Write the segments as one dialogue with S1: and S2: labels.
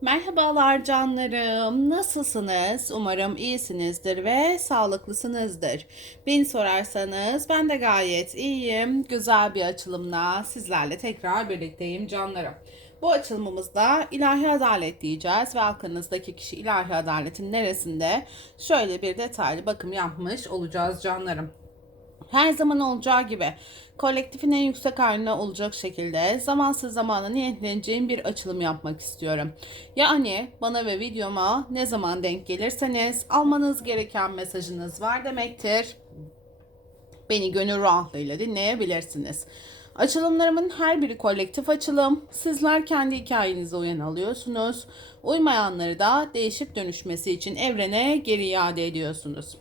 S1: Merhabalar canlarım. Nasılsınız? Umarım iyisinizdir ve sağlıklısınızdır. Beni sorarsanız ben de gayet iyiyim. Güzel bir açılımla sizlerle tekrar birlikteyim canlarım. Bu açılımımızda ilahi adalet diyeceğiz ve aklınızdaki kişi ilahi adaletin neresinde şöyle bir detaylı bakım yapmış olacağız canlarım. Her zaman olacağı gibi kolektifin en yüksek haline olacak şekilde zamansız zamana niyetleneceğim bir açılım yapmak istiyorum. Yani bana ve videoma ne zaman denk gelirseniz almanız gereken mesajınız var demektir. Beni gönül rahatlığıyla dinleyebilirsiniz. Açılımlarımın her biri kolektif açılım. Sizler kendi hikayenize uyan alıyorsunuz. Uymayanları da değişip dönüşmesi için evrene geri iade ediyorsunuz.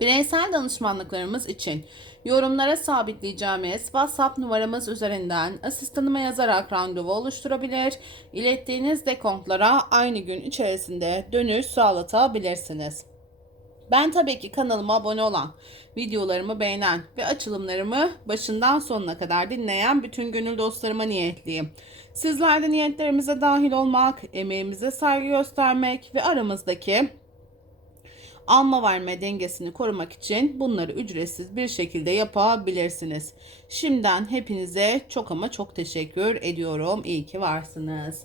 S1: Bireysel danışmanlıklarımız için yorumlara sabitleyeceğimiz WhatsApp numaramız üzerinden asistanıma yazarak randevu oluşturabilir, ilettiğiniz dekontlara aynı gün içerisinde dönüş sağlatabilirsiniz. Ben tabii ki kanalıma abone olan, videolarımı beğenen ve açılımlarımı başından sonuna kadar dinleyen bütün gönül dostlarıma niyetliyim. Sizler de niyetlerimize dahil olmak, emeğimize saygı göstermek ve aramızdaki alma verme dengesini korumak için bunları ücretsiz bir şekilde yapabilirsiniz. Şimdiden hepinize çok ama çok teşekkür ediyorum. İyi ki varsınız.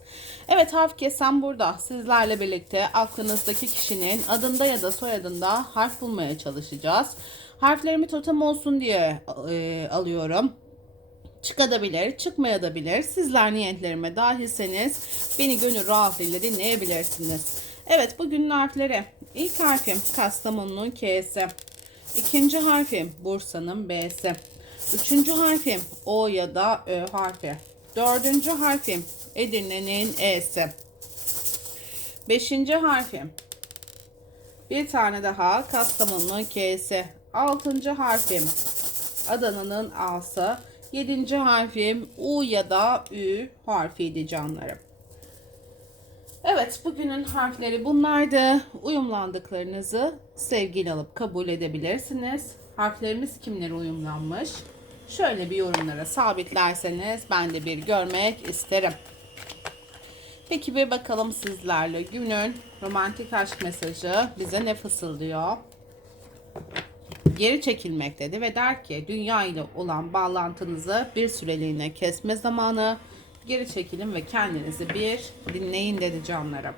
S1: Evet harf kesen burada. Sizlerle birlikte aklınızdaki kişinin adında ya da soyadında harf bulmaya çalışacağız. Harflerimi totem olsun diye e, alıyorum çıkabilir, çıkmayabilir. Sizler niyetlerime dahilseniz beni gönül rahatlığıyla dinleyebilirsiniz. Evet bugünün harfleri. İlk harfim Kastamonu'nun K'si. İkinci harfim Bursa'nın B'si. Üçüncü harfim O ya da Ö harfi. Dördüncü harfim Edirne'nin E'si. Beşinci harfim bir tane daha Kastamonu'nun K'si. Altıncı harfim Adana'nın A'sı. Yedinci harfim U ya da Ü harfiydi canlarım. Evet bugünün harfleri bunlardı. Uyumlandıklarınızı sevgiyle alıp kabul edebilirsiniz. Harflerimiz kimlere uyumlanmış? Şöyle bir yorumlara sabitlerseniz ben de bir görmek isterim. Peki bir bakalım sizlerle günün romantik aşk mesajı bize ne fısıldıyor? Geri çekilmek dedi ve der ki dünya ile olan bağlantınızı bir süreliğine kesme zamanı geri çekilin ve kendinizi bir dinleyin dedi canlarım.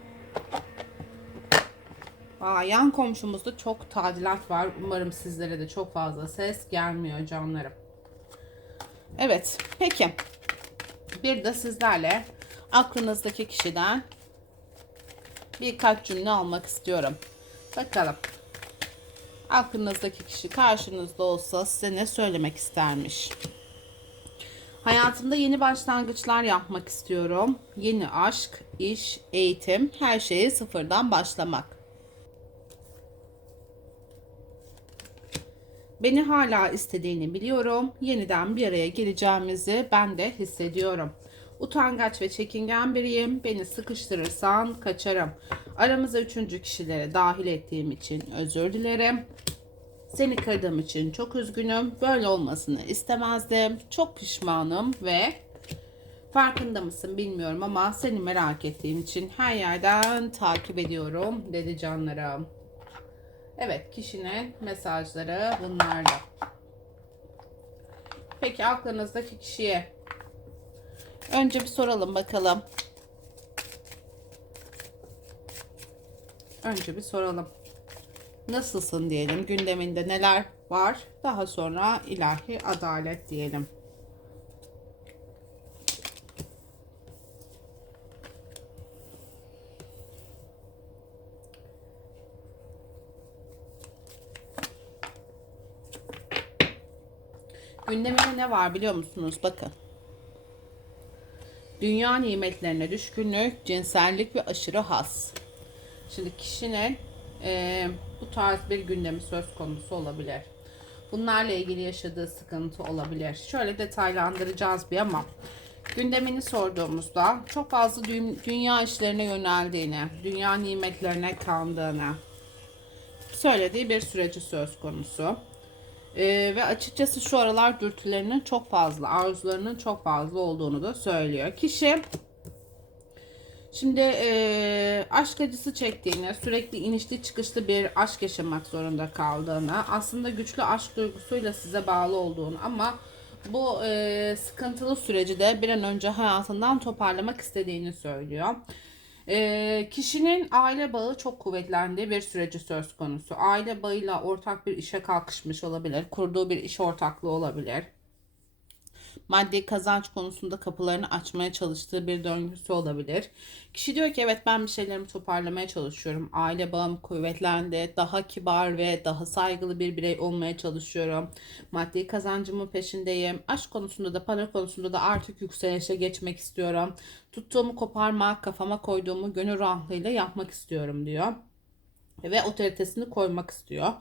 S1: Aa, yan komşumuzda çok tadilat var. Umarım sizlere de çok fazla ses gelmiyor canlarım. Evet peki bir de sizlerle aklınızdaki kişiden birkaç cümle almak istiyorum. Bakalım. Aklınızdaki kişi karşınızda olsa size ne söylemek istermiş? Hayatımda yeni başlangıçlar yapmak istiyorum. Yeni aşk, iş, eğitim, her şeyi sıfırdan başlamak. Beni hala istediğini biliyorum. Yeniden bir araya geleceğimizi ben de hissediyorum. Utangaç ve çekingen biriyim. Beni sıkıştırırsan kaçarım. Aramıza üçüncü kişilere dahil ettiğim için özür dilerim. Seni kırdığım için çok üzgünüm. Böyle olmasını istemezdim. Çok pişmanım ve farkında mısın bilmiyorum ama seni merak ettiğim için her yerden takip ediyorum dedi canlarım. Evet kişinin mesajları bunlardı. Peki aklınızdaki kişiye önce bir soralım bakalım. Önce bir soralım nasılsın diyelim. Gündeminde neler var? Daha sonra ilahi adalet diyelim. Gündeminde ne var biliyor musunuz? Bakın. Dünya nimetlerine düşkünlük, cinsellik ve aşırı has. Şimdi kişinin e, bu tarz bir gündemi söz konusu olabilir. Bunlarla ilgili yaşadığı sıkıntı olabilir. Şöyle detaylandıracağız bir ama gündemini sorduğumuzda çok fazla dü dünya işlerine yöneldiğini, dünya nimetlerine kandığını söylediği bir süreci söz konusu. Ee, ve açıkçası şu aralar dürtülerinin çok fazla, arzularının çok fazla olduğunu da söylüyor. Kişi Şimdi eee, aşk acısı çektiğini, sürekli inişli çıkışlı bir aşk yaşamak zorunda kaldığını, aslında güçlü aşk duygusuyla size bağlı olduğunu ama bu eee, sıkıntılı süreci de bir an önce hayatından toparlamak istediğini söylüyor. Eee, kişinin aile bağı çok kuvvetlendiği bir süreci söz konusu. Aile bağıyla ortak bir işe kalkışmış olabilir, kurduğu bir iş ortaklığı olabilir maddi kazanç konusunda kapılarını açmaya çalıştığı bir döngüsü olabilir. Kişi diyor ki evet ben bir şeylerimi toparlamaya çalışıyorum. Aile bağım kuvvetlendi. Daha kibar ve daha saygılı bir birey olmaya çalışıyorum. Maddi kazancımın peşindeyim. Aşk konusunda da para konusunda da artık yükselişe geçmek istiyorum. Tuttuğumu koparmak, kafama koyduğumu gönül rahatlığıyla yapmak istiyorum diyor ve otoritesini koymak istiyor.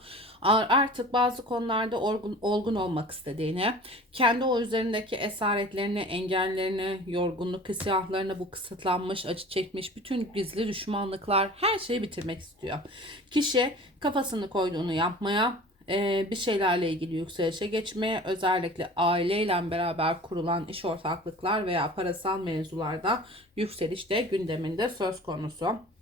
S1: Artık bazı konularda olgun, olgun olmak istediğini, kendi o üzerindeki esaretlerini, engellerini, yorgunluk hissiyatlarını, bu kısıtlanmış, acı çekmiş bütün gizli düşmanlıklar her şeyi bitirmek istiyor. Kişi kafasını koyduğunu yapmaya, e, bir şeylerle ilgili yükselişe geçmeye, özellikle aileyle beraber kurulan iş ortaklıklar veya parasal mevzularda yükseliş de gündeminde söz konusu.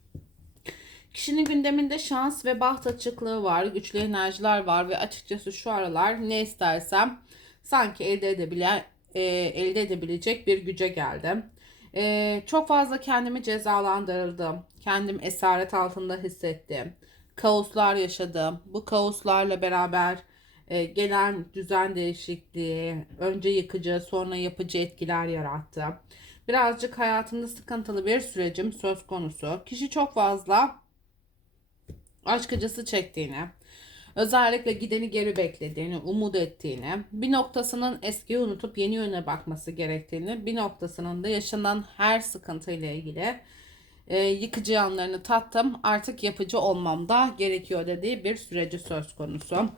S1: Kişinin gündeminde şans ve baht açıklığı var, güçlü enerjiler var ve açıkçası şu aralar ne istersem sanki elde edebilen e, elde edebilecek bir güce geldim. E, çok fazla kendimi cezalandırdım. Kendim esaret altında hissettim. Kaoslar yaşadım. Bu kaoslarla beraber e, gelen düzen değişikliği önce yıkıcı sonra yapıcı etkiler yarattı. Birazcık hayatımda sıkıntılı bir sürecim söz konusu. Kişi çok fazla aşk acısı çektiğini, özellikle gideni geri beklediğini, umut ettiğini, bir noktasının eskiyi unutup yeni yöne bakması gerektiğini, bir noktasının da yaşanan her sıkıntıyla ilgili e, yıkıcı yanlarını tattım. Artık yapıcı olmam da gerekiyor dediği bir süreci söz konusu.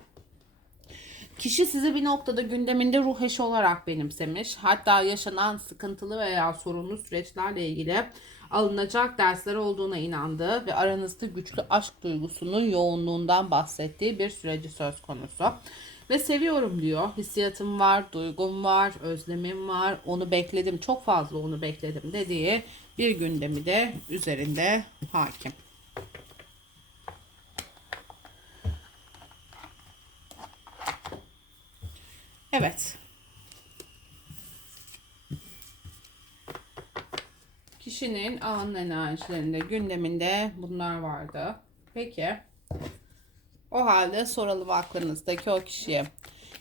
S1: Kişi sizi bir noktada gündeminde ruh eşi olarak benimsemiş. Hatta yaşanan sıkıntılı veya sorunlu süreçlerle ilgili alınacak dersler olduğuna inandığı ve aranızda güçlü aşk duygusunun yoğunluğundan bahsettiği bir süreci söz konusu. Ve seviyorum diyor. Hissiyatım var, duygum var, özlemim var. Onu bekledim, çok fazla onu bekledim dediği bir gündemi de üzerinde hakim. Evet. Kişinin an enerjilerinde, gündeminde bunlar vardı. Peki. O halde soralım aklınızdaki o kişiye.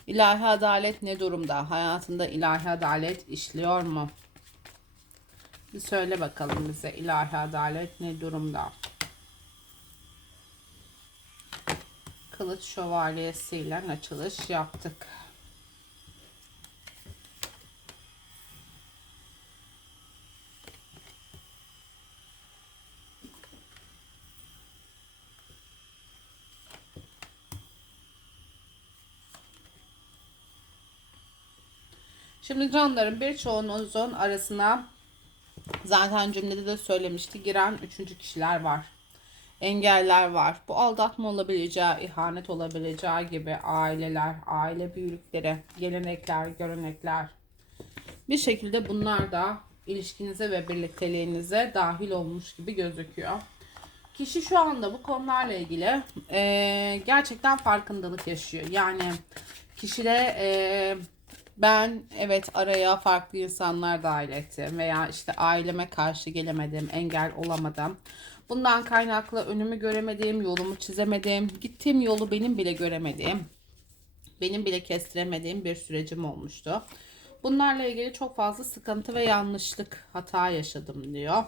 S1: İlahi adalet ne durumda? Hayatında ilahi adalet işliyor mu? Bir söyle bakalım bize ilahi adalet ne durumda? Kılıç şövalyesiyle açılış yaptık. Şimdi canlarım birçoğunuzun arasına zaten cümlede de söylemişti giren üçüncü kişiler var. Engeller var. Bu aldatma olabileceği, ihanet olabileceği gibi aileler, aile büyükleri, gelenekler, görenekler. Bir şekilde bunlar da ilişkinize ve birlikteliğinize dahil olmuş gibi gözüküyor. Kişi şu anda bu konularla ilgili e, gerçekten farkındalık yaşıyor. Yani kişide e, ben evet araya farklı insanlar dahil ettim veya işte aileme karşı gelemedim, engel olamadım. Bundan kaynaklı önümü göremedim, yolumu çizemedim, gittiğim yolu benim bile göremediğim, benim bile kestiremediğim bir sürecim olmuştu. Bunlarla ilgili çok fazla sıkıntı ve yanlışlık, hata yaşadım diyor.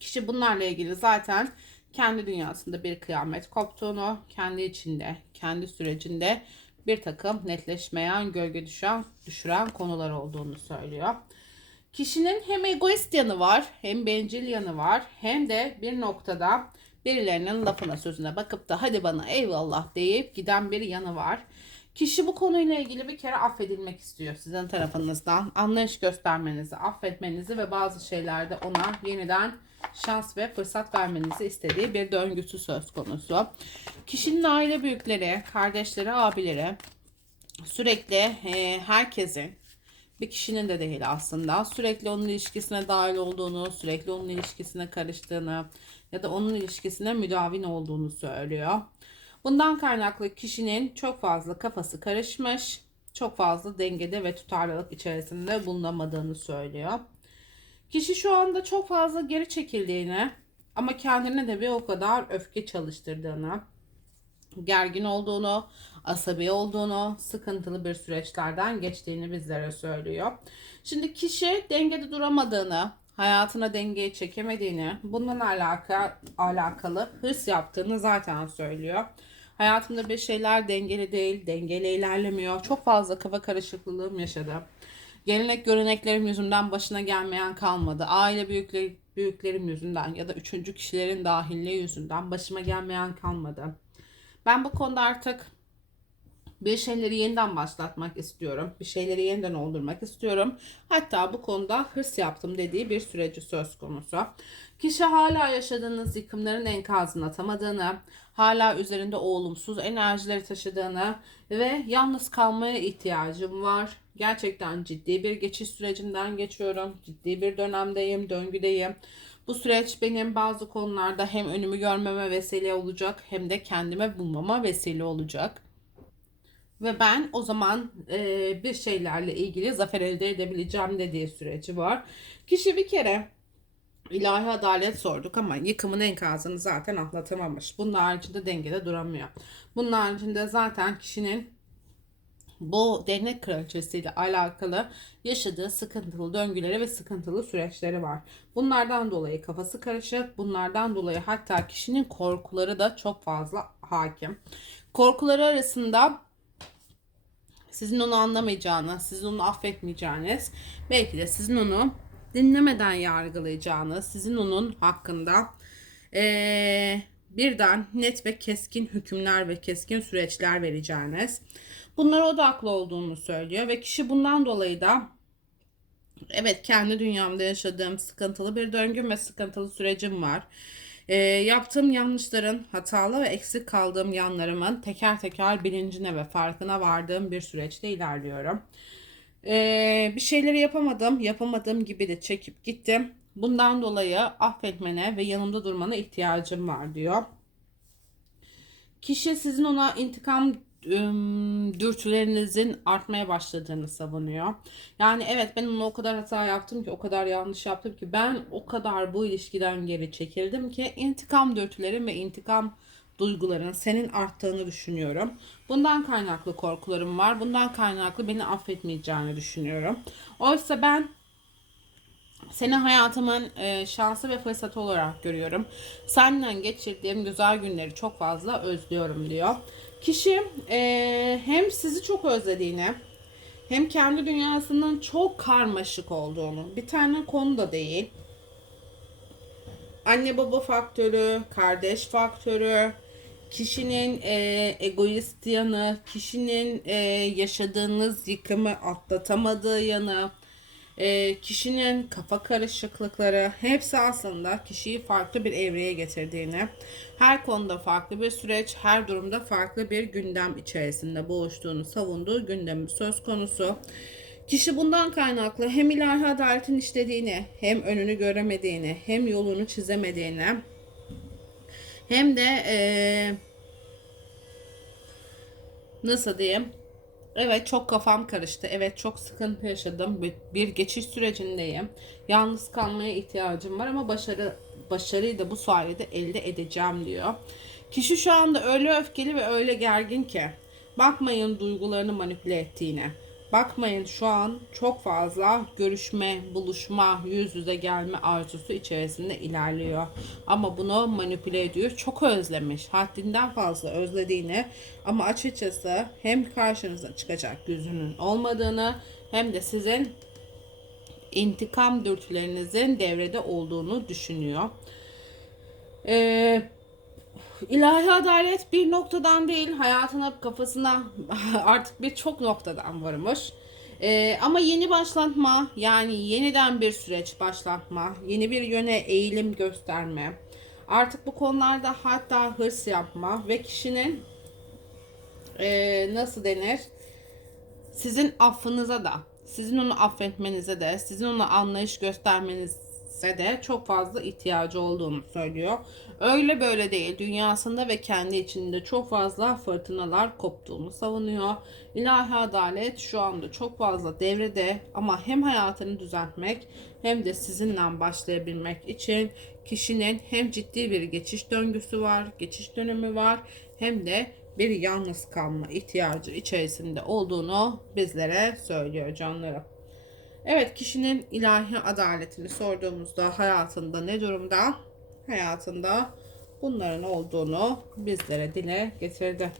S1: Kişi bunlarla ilgili zaten kendi dünyasında bir kıyamet koptuğunu, kendi içinde, kendi sürecinde bir takım netleşmeyen, gölge düşen, düşüren konular olduğunu söylüyor. Kişinin hem egoist yanı var, hem bencil yanı var, hem de bir noktada birilerinin lafına sözüne bakıp da hadi bana eyvallah deyip giden bir yanı var. Kişi bu konuyla ilgili bir kere affedilmek istiyor sizin tarafınızdan. Anlayış göstermenizi, affetmenizi ve bazı şeylerde ona yeniden şans ve fırsat vermenizi istediği bir döngüsü söz konusu. Kişinin aile büyükleri, kardeşleri, abileri sürekli e, herkesin bir kişinin de değil aslında. Sürekli onun ilişkisine dahil olduğunu, sürekli onun ilişkisine karıştığını ya da onun ilişkisine müdavin olduğunu söylüyor. Bundan kaynaklı kişinin çok fazla kafası karışmış, çok fazla dengede ve tutarlılık içerisinde bulunamadığını söylüyor. Kişi şu anda çok fazla geri çekildiğini ama kendine de bir o kadar öfke çalıştırdığını, gergin olduğunu, asabi olduğunu, sıkıntılı bir süreçlerden geçtiğini bizlere söylüyor. Şimdi kişi dengede duramadığını, hayatına dengeyi çekemediğini, bununla alaka, alakalı hırs yaptığını zaten söylüyor. Hayatımda bir şeyler dengeli değil, dengeli ilerlemiyor. Çok fazla kafa karışıklığım yaşadım. Gelenek göreneklerim yüzünden başına gelmeyen kalmadı. Aile büyükleri, büyüklerim yüzünden ya da üçüncü kişilerin dahilliği yüzünden başıma gelmeyen kalmadı. Ben bu konuda artık bir şeyleri yeniden başlatmak istiyorum. Bir şeyleri yeniden oldurmak istiyorum. Hatta bu konuda hırs yaptım dediği bir süreci söz konusu. Kişi hala yaşadığınız yıkımların enkazını atamadığını, hala üzerinde olumsuz enerjileri taşıdığını ve yalnız kalmaya ihtiyacım var. Gerçekten ciddi bir geçiş sürecinden geçiyorum. Ciddi bir dönemdeyim, döngüdeyim. Bu süreç benim bazı konularda hem önümü görmeme vesile olacak hem de kendime bulmama vesile olacak. Ve ben o zaman e, bir şeylerle ilgili zafer elde edebileceğim dediği süreci var. Kişi bir kere ilahi adalet sorduk ama yıkımın enkazını zaten atlatamamış. Bunun haricinde dengede duramıyor. Bunun haricinde zaten kişinin bu dernek kraliçesiyle alakalı yaşadığı sıkıntılı döngüleri ve sıkıntılı süreçleri var. Bunlardan dolayı kafası karışık. Bunlardan dolayı hatta kişinin korkuları da çok fazla hakim. Korkuları arasında sizin onu anlamayacağınız, sizin onu affetmeyeceğiniz, belki de sizin onu dinlemeden yargılayacağınız, sizin onun hakkında ee, birden net ve keskin hükümler ve keskin süreçler vereceğiniz, bunlara odaklı olduğunu söylüyor ve kişi bundan dolayı da evet kendi dünyamda yaşadığım sıkıntılı bir döngüm ve sıkıntılı sürecim var. E, yaptığım yanlışların, hatalı ve eksik kaldığım yanlarımın teker teker bilincine ve farkına vardığım bir süreçte ilerliyorum. E, bir şeyleri yapamadım, yapamadığım gibi de çekip gittim. Bundan dolayı affetmene ve yanımda durmana ihtiyacım var diyor. Kişi sizin ona intikam dürtülerinizin artmaya başladığını savunuyor. Yani evet ben ona o kadar hata yaptım ki, o kadar yanlış yaptım ki ben o kadar bu ilişkiden geri çekildim ki intikam dürtülerim ve intikam duyguların senin arttığını düşünüyorum. Bundan kaynaklı korkularım var. Bundan kaynaklı beni affetmeyeceğini düşünüyorum. Oysa ben seni hayatımın e, şansı ve fırsatı olarak görüyorum. Seninle geçirdiğim güzel günleri çok fazla özlüyorum diyor. Kişi e, hem sizi çok özlediğini hem kendi dünyasının çok karmaşık olduğunu bir tane konu da değil. Anne baba faktörü, kardeş faktörü, kişinin e, egoist yanı, kişinin e, yaşadığınız yıkımı atlatamadığı yanı, e, kişinin kafa karışıklıkları hepsi aslında kişiyi farklı bir evreye getirdiğini, her konuda farklı bir süreç, her durumda farklı bir gündem içerisinde boğuştuğunu savunduğu gündemi söz konusu. Kişi bundan kaynaklı hem ilahi adaletin işlediğini, hem önünü göremediğini, hem yolunu çizemediğini, hem de ee, nasıl diyeyim Evet çok kafam karıştı. Evet çok sıkıntı yaşadım. Bir, geçiş sürecindeyim. Yalnız kalmaya ihtiyacım var ama başarı başarıyı da bu sayede elde edeceğim diyor. Kişi şu anda öyle öfkeli ve öyle gergin ki bakmayın duygularını manipüle ettiğine. Bakmayın şu an çok fazla görüşme, buluşma, yüz yüze gelme arzusu içerisinde ilerliyor. Ama bunu manipüle ediyor. Çok özlemiş. Haddinden fazla özlediğini ama açıkçası hem karşınıza çıkacak yüzünün olmadığını hem de sizin intikam dürtülerinizin devrede olduğunu düşünüyor. Ee, İlahi adalet bir noktadan değil hayatına kafasına artık birçok noktadan varmış. Ee, ama yeni başlatma yani yeniden bir süreç başlatma, yeni bir yöne eğilim gösterme, artık bu konularda hatta hırs yapma ve kişinin e, nasıl denir sizin affınıza da sizin onu affetmenize de, sizin ona anlayış göstermenize de çok fazla ihtiyacı olduğunu söylüyor. Öyle böyle değil. Dünyasında ve kendi içinde çok fazla fırtınalar koptuğunu savunuyor. İlahi adalet şu anda çok fazla devrede ama hem hayatını düzeltmek hem de sizinle başlayabilmek için kişinin hem ciddi bir geçiş döngüsü var, geçiş dönemi var hem de bir yalnız kalma ihtiyacı içerisinde olduğunu bizlere söylüyor canlarım. Evet kişinin ilahi adaletini sorduğumuzda hayatında ne durumda? Hayatında bunların olduğunu bizlere dile getirdi.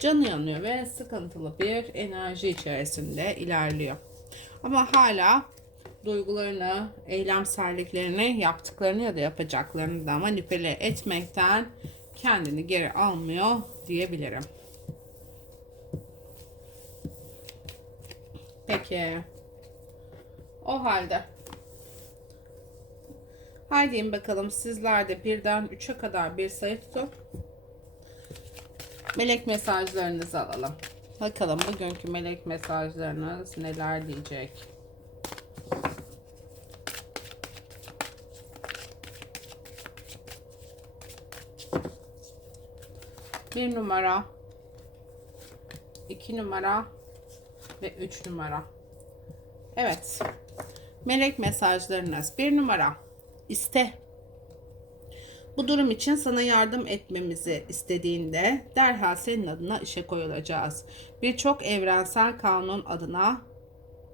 S1: Canı yanıyor ve sıkıntılı bir enerji içerisinde ilerliyor. Ama hala duygularını, eylemselliklerini, yaptıklarını ya da yapacaklarını da manipüle etmekten kendini geri almıyor diyebilirim. Peki. O halde. Haydi bakalım sizler de birden 3'e kadar bir sayı tutup melek mesajlarınızı alalım. Bakalım bugünkü melek mesajlarınız neler diyecek. Bir numara, iki numara ve üç numara. Evet. Melek mesajlarınız. Bir numara. İste. Bu durum için sana yardım etmemizi istediğinde derhal senin adına işe koyulacağız. Birçok evrensel kanun adına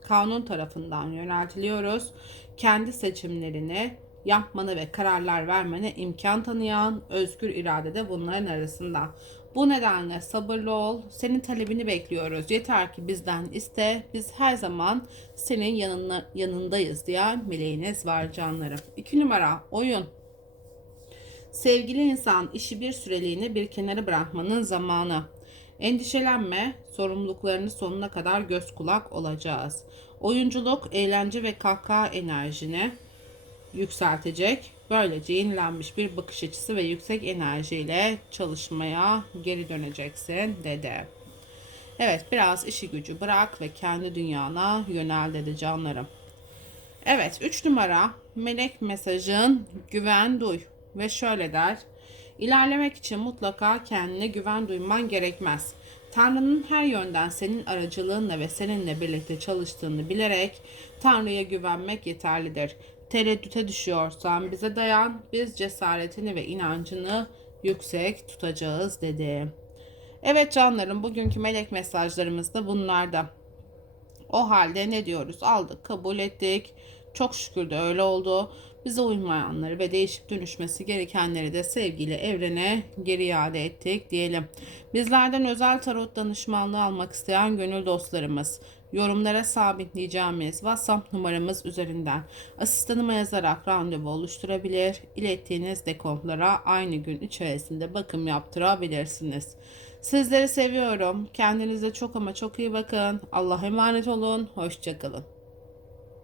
S1: kanun tarafından yöneltiliyoruz. Kendi seçimlerini yapmanı ve kararlar vermene imkan tanıyan özgür irade de bunların arasında. Bu nedenle sabırlı ol. Senin talebini bekliyoruz. Yeter ki bizden iste. Biz her zaman senin yanına, yanındayız diyen meleğiniz var canlarım. 2 numara oyun. Sevgili insan işi bir süreliğine bir kenara bırakmanın zamanı. Endişelenme, sorumluluklarını sonuna kadar göz kulak olacağız. Oyunculuk, eğlence ve kahkaha enerjini yükseltecek. Böylece yenilenmiş bir bakış açısı ve yüksek enerjiyle çalışmaya geri döneceksin dedi. Evet biraz işi gücü bırak ve kendi dünyana yönel dedi canlarım. Evet 3 numara melek mesajın güven duy ve şöyle der. İlerlemek için mutlaka kendine güven duyman gerekmez. Tanrı'nın her yönden senin aracılığınla ve seninle birlikte çalıştığını bilerek Tanrı'ya güvenmek yeterlidir. Tereddüte düşüyorsan bize dayan, biz cesaretini ve inancını yüksek tutacağız dedi. Evet canlarım bugünkü melek mesajlarımız da bunlarda. O halde ne diyoruz? Aldık, kabul ettik. Çok şükür de öyle oldu. Bize uymayanları ve değişip dönüşmesi gerekenleri de sevgiyle evrene geri iade ettik diyelim. Bizlerden özel tarot danışmanlığı almak isteyen gönül dostlarımız yorumlara sabitleyeceğimiz WhatsApp numaramız üzerinden asistanıma yazarak randevu oluşturabilir. İlettiğiniz dekontlara aynı gün içerisinde bakım yaptırabilirsiniz. Sizleri seviyorum. Kendinize çok ama çok iyi bakın. Allah'a emanet olun. Hoşçakalın.